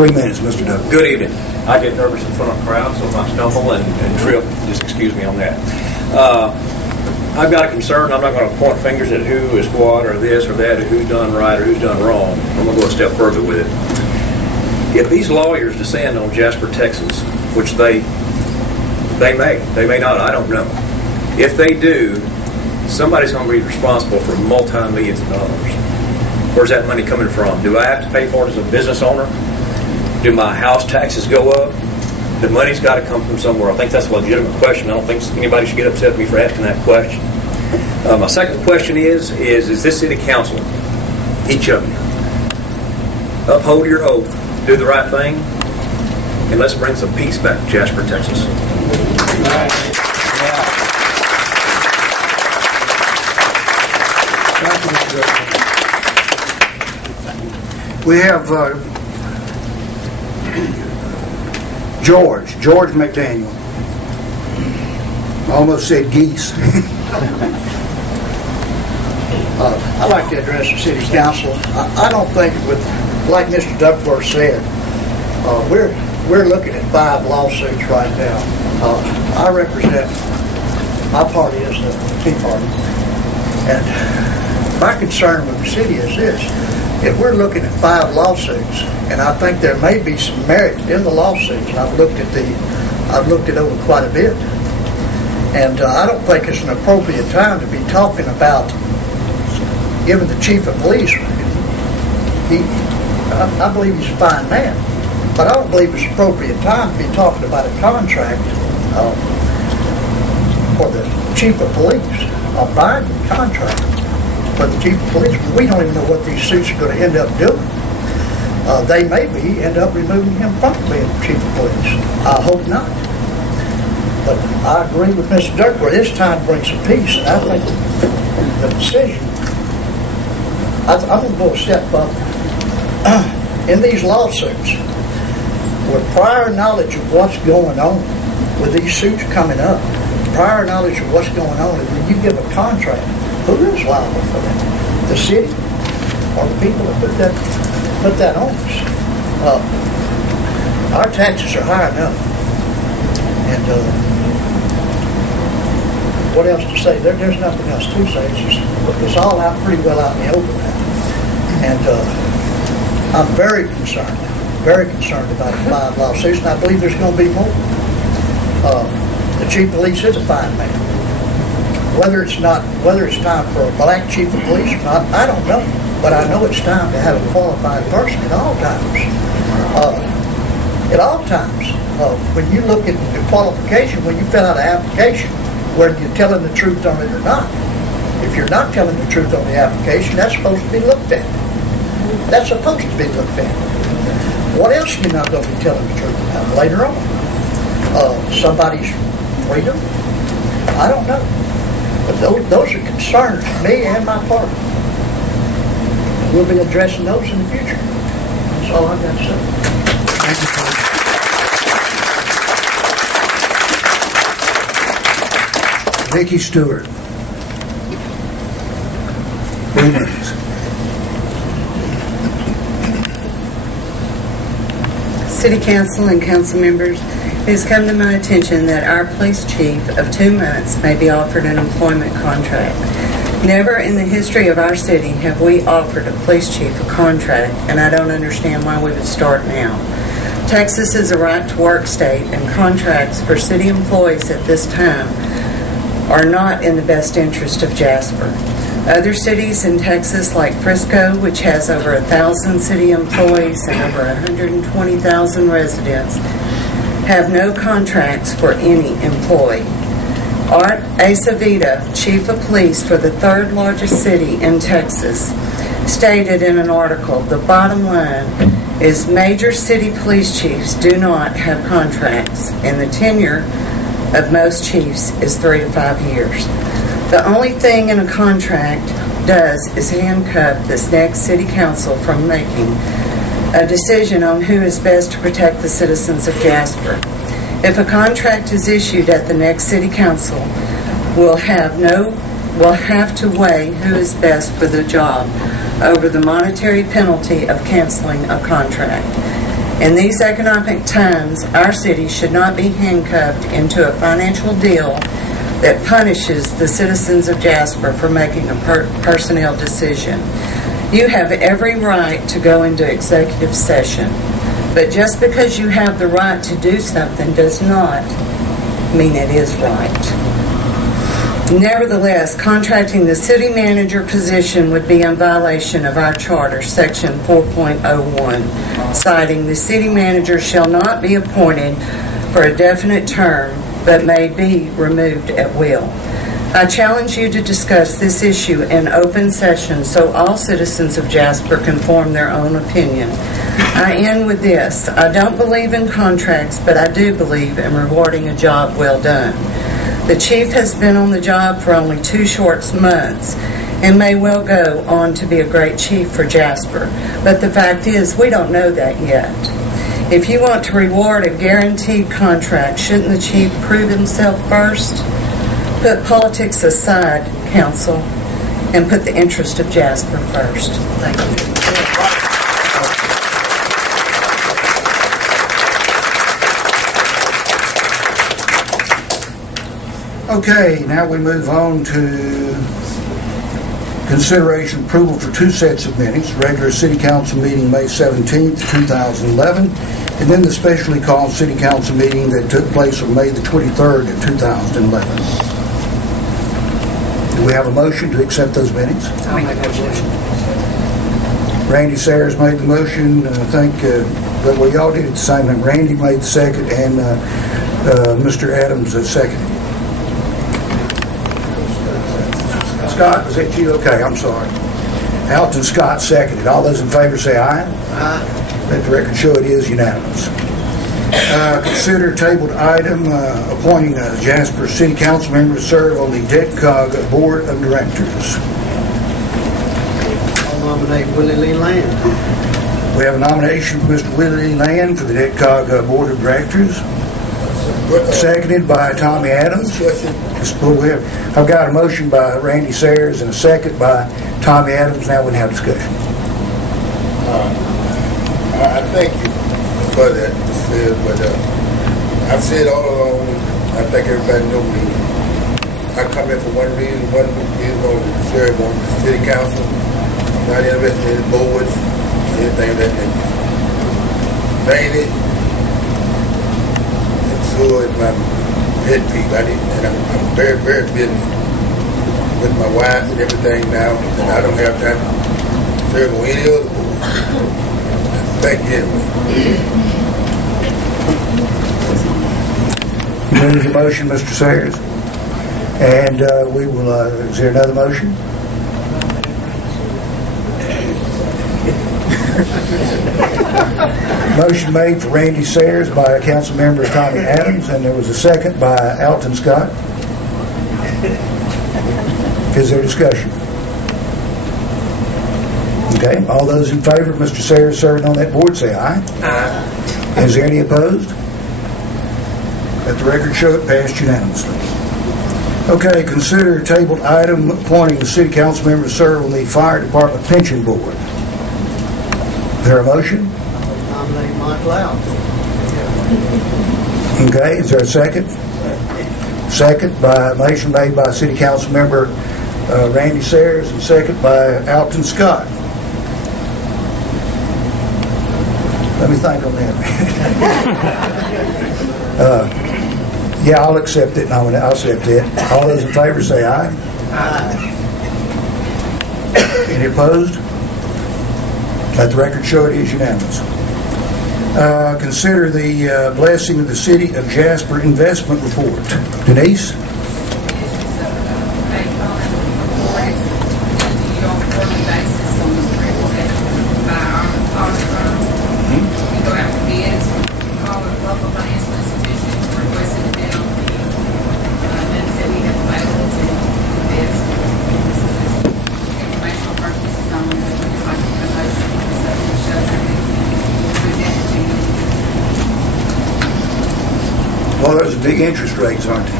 3 minutes, Mr. Douglas. Good evening. I get nervous in front of a crowd, so if I stumble and trip, just excuse me on that. I've got a concern. I'm not going to point fingers at who is what or this or that or who's done right or who's done wrong. I'm going to go a step further with it. If these lawyers descend on Jasper, Texas, which they may not, I don't know. If they do, somebody's going to be responsible for multi-millions of dollars. Where's that money coming from? Do I have to pay for it as a business owner? Do my house taxes go up? The money's got to come from somewhere. I think that's a legitimate question. I don't think anybody should get upset with me for asking that question. My second question is this city council, each of you, uphold your oath, do the right thing, and let's bring some peace back to Jasper, Texas. We have George McDaniel. I almost said geese. I'd like to address the city council. I don't think, like Mr. Duckworth said, we're looking at 5 lawsuits right now. I represent, my party is the Tea Party, and my concern with the city is this: if we're looking at 5 lawsuits, and I think there may be some merit in the lawsuits, and I've looked it over quite a bit, and I don't think it's an appropriate time to be talking about giving the chief of police. I believe he's a fine man, but I don't believe it's an appropriate time to be talking about a contract for the chief of police, a binding contract for the chief of police. We don't even know what these suits are going to end up doing. They may end up removing him from being chief of police. I hope not. But I agree with Mr. Duckworth. It's time to bring some peace, and I think the decision, I'm going to go a step further. In these lawsuits, with prior knowledge of what's going on, with these suits coming up, prior knowledge of what's going on, and when you give a contract, who is liable for that? The city or the people that put that on us? Our taxes are high enough, and what else to say? There's nothing else to say. It's all out pretty well out in the open now, and I'm very concerned about the 5 lawsuits, and I believe there's going to be more. The chief of police is a fine man. Whether it's time for a black chief of police or not, I don't know. But I know it's time to have a qualified person at all times. At all times, when you look at the qualification, when you fill out an application, whether you're telling the truth on it or not. If you're not telling the truth on the application, that's supposed to be looked at. That's supposed to be looked at. What else are you not going to be telling the truth about later on? Somebody's freedom? I don't know. But those are concerns to me and my party. We'll be addressing those in the future. That's all I've got to say. Thank you, Coach. Vicki Stewart. 3 minutes. City Council and council members, it has come to my attention that our police chief of 2 months may be offered an employment contract. Never in the history of our city have we offered a police chief a contract, and I don't understand why we would start now. Texas is a right-to-work state, and contracts for city employees at this time are not in the best interest of Jasper. Other cities in Texas, like Frisco, which has over 1,000 city employees and over 120,000 residents, have no contracts for any employee. Art Acevita, chief of police for the 3rd largest city in Texas, stated in an article, the bottom line is major city police chiefs do not have contracts, and the tenure of most chiefs is 3 to 5 years. The only thing in a contract does is handcuff this next city council from making a decision on who is best to protect the citizens of Jasper. If a contract is issued at the next city council, we'll have to weigh who is best for the job over the monetary penalty of canceling a contract. In these economic times, our city should not be handcuffed into a financial deal that punishes the citizens of Jasper for making a personnel decision. You have every right to go into executive session, but just because you have the right to do something does not mean it is right. Nevertheless, contracting the city manager position would be in violation of our charter, section 4.01, citing the city manager shall not be appointed for a definite term, but may be removed at will. I challenge you to discuss this issue in open session so all citizens of Jasper can form their own opinion. I end with this. I don't believe in contracts, but I do believe in rewarding a job well done. The chief has been on the job for only 2 short months and may well go on to be a great chief for Jasper. But the fact is, we don't know that yet. If you want to reward a guaranteed contract, shouldn't the chief prove himself first? Put politics aside, council, and put the interest of Jasper first. Thank you. Okay, now we move on to consideration approval for 2 sets of minutes, regular city council meeting May 17th, 2011, and then the specially called city council meeting that took place on May the 23rd of 2011. Do we have a motion to accept those minutes? I'll make that motion. Randy Sayers made the motion. I think, well, y'all did it the same time. Randy made the second, and Mr. Adams seconded. Scott, was that you? Okay, I'm sorry. Alton Scott seconded. All those in favor say aye. Aye. Let the record show it is unanimous. Consider tabled item appointing a Jasper City Council member to serve on the DETCOG Board of Directors. I'll nominate Willie Lee Land. We have a nomination for Mr. Willie Land for the DETCOG Board of Directors. Seconded by Tommy Adams. I've got a motion by Randy Sayers and a second by Tommy Adams. Now we can have discussion. I thank you for that, but I've said all along, I think everybody knows me. I come in for one reason to serve on the city council. I'm not interested in boards, anything that drainage. So it's my pet peeve. I'm very, very busy with my wife and everything now, and I don't have time to serve on any other board. Thank you anyway. There's a motion, Mr. Sayers. And we will, is there another motion? Motion made for Randy Sayers by Council Member Tommy Adams, and there was a second by Alton Scott. Is there discussion? Okay, all those in favor of Mr. Sayers serving on that board say aye. Aye. Is there any opposed? Let the record show it passed unanimously. Okay, consider tabled item appointing the city council member to serve on the fire department pension board. Is there a motion? Nominate Mike Lout. Okay, is there a second? Second by motion made by city council member Randy Sayers and second by Alton Scott. Let me think on that. Yeah, I'll accept it. I'll accept it. All those in favor say aye. Aye. Any opposed? Let the record show it is unanimous. Consider the blessing of the City of Jasper investment report. Denise? Well, those are big interest rates, aren't they?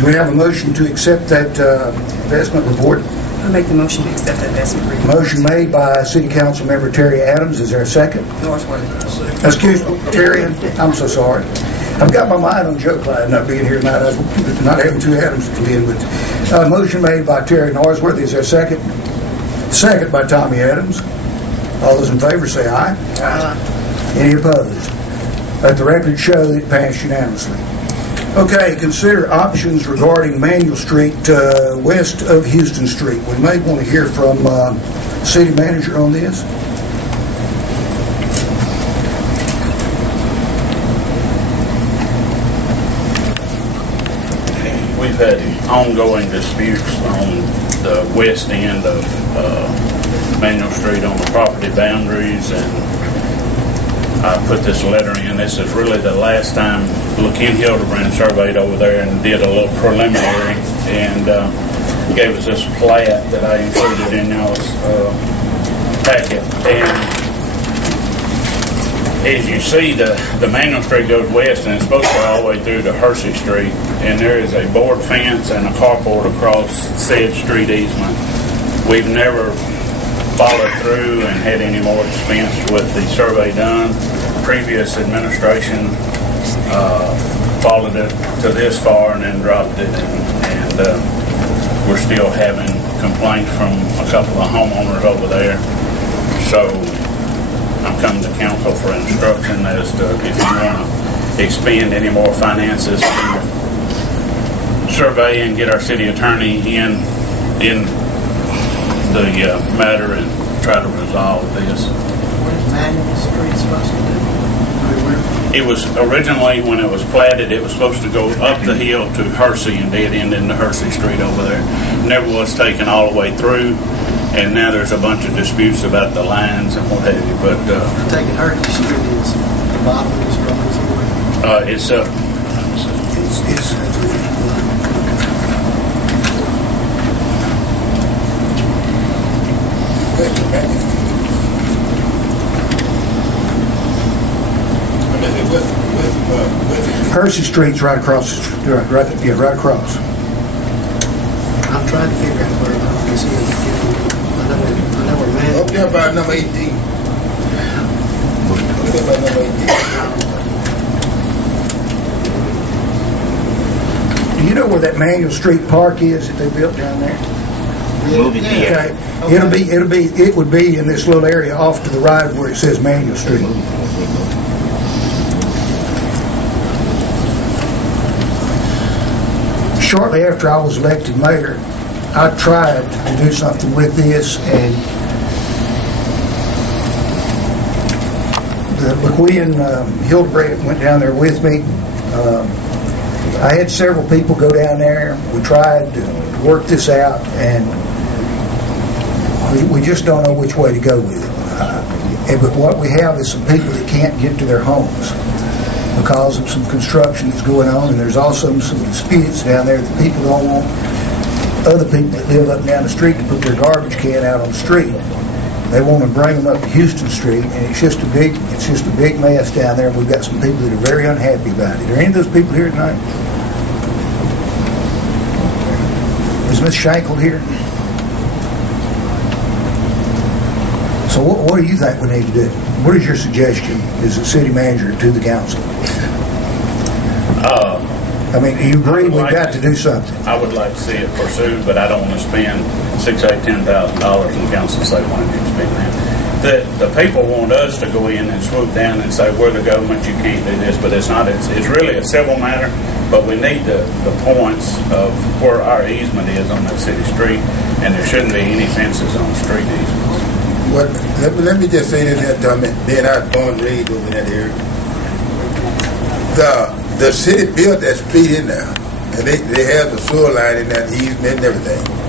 Do we have a motion to accept that investment report? I'll make the motion to accept that investment agreement. Motion made by City Council Member Terrya Adams. Is there a second? Norsworthy. Excuse me, Terrya. I'm so sorry. I've got my mind on Joe Clyde not being here tonight. Not having two Adams to be in, but motion made by Terry Norsworthy. Is there a second? Second by Tommy Adams. All those in favor say aye. Aye. Any opposed? Let the record show that it passed unanimously. Okay, consider options regarding Manuel Street west of Houston Street. We may want to hear from City Manager on this. We've had ongoing disputes on the west end of Manuel Street on the property boundaries, and I put this letter in. This is really the last time Ken Hildebrand surveyed over there and did a little preliminary and gave us this plat that I included in y'all's packet. And as you see, the Manuel Street goes west, and it's supposed to go all the way through to Hersey Street, and there is a board fence and a carport across said street easement. We've never followed through and had any more expense with the survey done. Previous administration followed it to this far and then dropped it, and we're still having complaints from a couple of homeowners over there. So I'm coming to council for instruction as to if you want to expend any more finances to survey and get our city attorney in the matter and try to resolve this. What is Manuel Street supposed to do? It was originally, when it was platted, it was supposed to go up the hill to Hersey and dead end into Hersey Street over there. Never was taken all the way through, and now there's a bunch of disputes about the lines and what have you. But I'm taking Hersey Street is the bottom of this road somewhere. it's up. Hersey Street's right across. Right across. I'm trying to figure out where this is. I know where Manuel. Up there by number 18. Up there by number 18. Do you know where that Manuel Street Park is that they built down there? Okay. It would be in this little area off to the right where it says Manuel Street. Shortly after I was elected mayor, I tried to do something with this, and the McQueen Hildebrand went down there with me. I had several people go down there. We tried to work this out, and we just don't know which way to go with it. But what we have is some people that can't get to their homes because of some construction that's going on, and there's also some disputes down there that people don't want other people that live up and down the street to put their garbage can out on the street. They want to bring them up to Houston Street, and it's just a big mess down there. And we've got some people that are very unhappy about it. Are any of those people here tonight? Is Miss Shankle here? So what do you think we need to do? What is your suggestion as a city manager to the council? I mean, do you agree we've got to do something? I would like to see it pursued, but I don't want to spend $6,000, $8,000, $10,000 and council say, why don't you spend that? The people want us to go in and swoop down and say, we're the government, you can't do this, but it's not. It's really a civil matter, but we need the points of where our easement is on that city street, and there shouldn't be any fences on street easements. Well, let me just say this here, Tommy. Being I was born and raised over in that area. The city built that street in there, and they have the sewer line in that easement and everything.